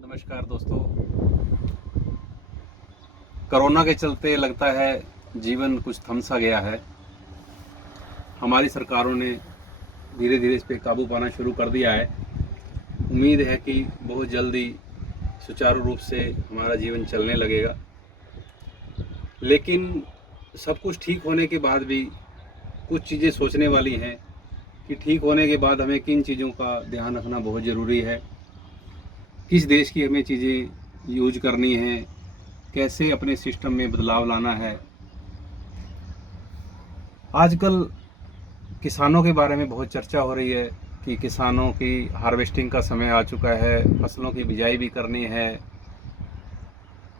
नमस्कार दोस्तों। कोरोना के चलते लगता है जीवन कुछ थम सा गया है। हमारी सरकारों ने धीरे धीरे इस पे काबू पाना शुरू कर दिया है। उम्मीद है कि बहुत जल्दी सुचारू रूप से हमारा जीवन चलने लगेगा। लेकिन सब कुछ ठीक होने के बाद भी कुछ चीज़ें सोचने वाली हैं कि ठीक होने के बाद हमें किन चीज़ों का ध्यान रखना बहुत ज़रूरी है, किस देश की हमें चीज़ें यूज करनी है, कैसे अपने सिस्टम में बदलाव लाना है। आजकल किसानों के बारे में बहुत चर्चा हो रही है कि किसानों की हार्वेस्टिंग का समय आ चुका है, फसलों की बिजाई भी करनी है।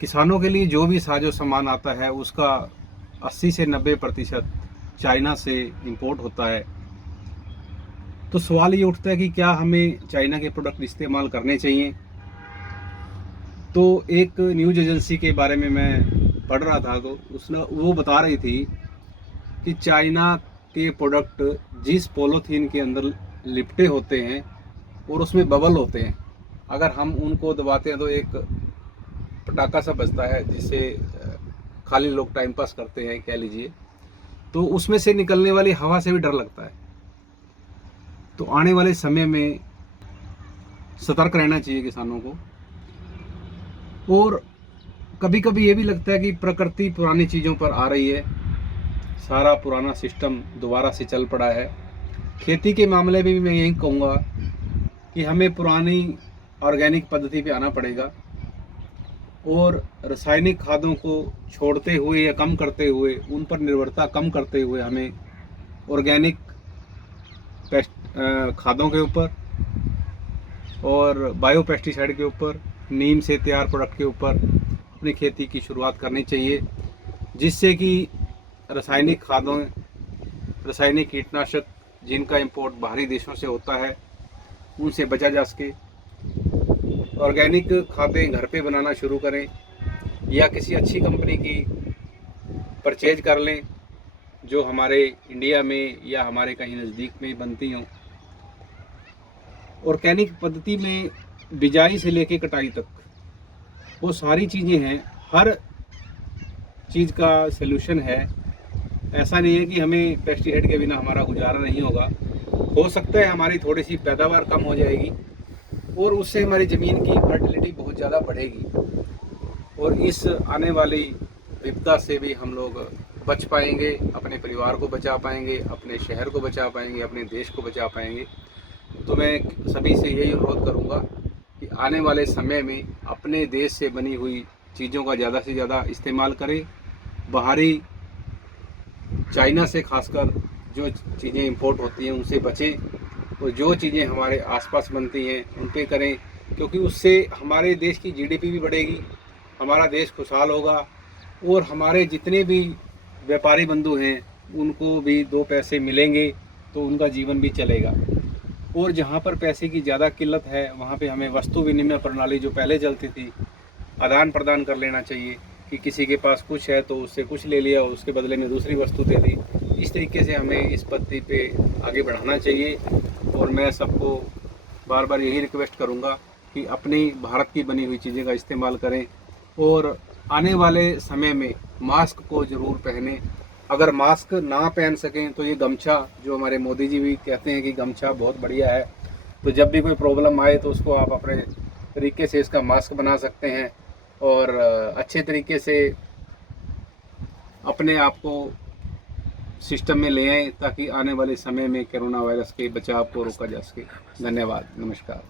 किसानों के लिए जो भी साजो सामान आता है उसका 80 से 90% चाइना से इंपोर्ट होता है। तो सवाल ये उठता है कि क्या हमें चाइना के प्रोडक्ट इस्तेमाल करने चाहिए। तो एक न्यूज़ एजेंसी के बारे में मैं पढ़ रहा था, तो उसने वो बता रही थी कि चाइना के प्रोडक्ट जिस पॉलीथीन के अंदर लिपटे होते हैं और उसमें बबल होते हैं, अगर हम उनको दबाते हैं तो एक पटाखा सा बजता है जिससे खाली लोग टाइम पास करते हैं कह लीजिए। तो उसमें से निकलने वाली हवा से भी डर लगता है। तो आने वाले समय में सतर्क रहना चाहिए किसानों को। और कभी कभी ये भी लगता है कि प्रकृति पुरानी चीज़ों पर आ रही है, सारा पुराना सिस्टम दोबारा से चल पड़ा है। खेती के मामले में भी मैं यही कहूँगा कि हमें पुरानी ऑर्गेनिक पद्धति पे आना पड़ेगा और रासायनिक खादों को छोड़ते हुए या कम करते हुए, उन पर निर्भरता कम करते हुए हमें ऑर्गेनिक खादों के ऊपर और बायो पेस्टिसाइड के ऊपर, नीम से तैयार प्रोडक्ट के ऊपर अपनी खेती की शुरुआत करनी चाहिए, जिससे कि रासायनिक खादों, रासायनिक कीटनाशक जिनका इंपोर्ट बाहरी देशों से होता है उनसे बचा जा सके। ऑर्गेनिक खादें घर पे बनाना शुरू करें या किसी अच्छी कंपनी की परचेज कर लें जो हमारे इंडिया में या हमारे कहीं नज़दीक में बनती हों। ऑर्गेनिक पद्धति में बिजाई से लेके कटाई तक वो सारी चीज़ें हैं, हर चीज़ का सलूशन है। ऐसा नहीं है कि हमें पेस्टिसाइड के बिना हमारा गुजारा नहीं होगा। हो सकता है हमारी थोड़ी सी पैदावार कम हो जाएगी और उससे हमारी ज़मीन की फर्टिलिटी बहुत ज़्यादा बढ़ेगी और इस आने वाली विपदा से भी हम लोग बच पाएंगे, अपने परिवार को बचा पाएंगे, अपने शहर को बचा पाएंगे, अपने देश को बचा पाएंगे। तो मैं सभी से यही अनुरोध करूँगा कि आने वाले समय में अपने देश से बनी हुई चीज़ों का ज़्यादा से ज़्यादा इस्तेमाल करें। बाहरी चाइना से खासकर जो चीज़ें इंपोर्ट होती हैं उनसे बचें और जो चीज़ें हमारे आसपास बनती हैं उन पे करें, क्योंकि उससे हमारे देश की जीडीपी भी बढ़ेगी, हमारा देश खुशहाल होगा और हमारे जितने भी व्यापारी बंधु हैं उनको भी दो पैसे मिलेंगे तो उनका जीवन भी चलेगा। और जहाँ पर पैसे की ज़्यादा किल्लत है वहाँ पे हमें वस्तु विनिमय प्रणाली जो पहले चलती थी, आदान प्रदान कर लेना चाहिए कि किसी के पास कुछ है तो उससे कुछ ले लिया और उसके बदले में दूसरी वस्तु दे दी। इस तरीके से हमें इस पद्धति पे आगे बढ़ाना चाहिए। और मैं सबको बार बार यही रिक्वेस्ट करूँगा कि अपनी भारत की बनी हुई चीज़ें का इस्तेमाल करें और आने वाले समय में मास्क को ज़रूर पहनें। अगर मास्क ना पहन सकें तो ये गमछा, जो हमारे मोदी जी भी कहते हैं कि गमछा बहुत बढ़िया है, तो जब भी कोई प्रॉब्लम आए तो उसको आप अपने तरीके से इसका मास्क बना सकते हैं और अच्छे तरीके से अपने आप को सिस्टम में ले आएँ ताकि आने वाले समय में कोरोना वायरस के बचाव को रोका जा सके। धन्यवाद, नमस्कार।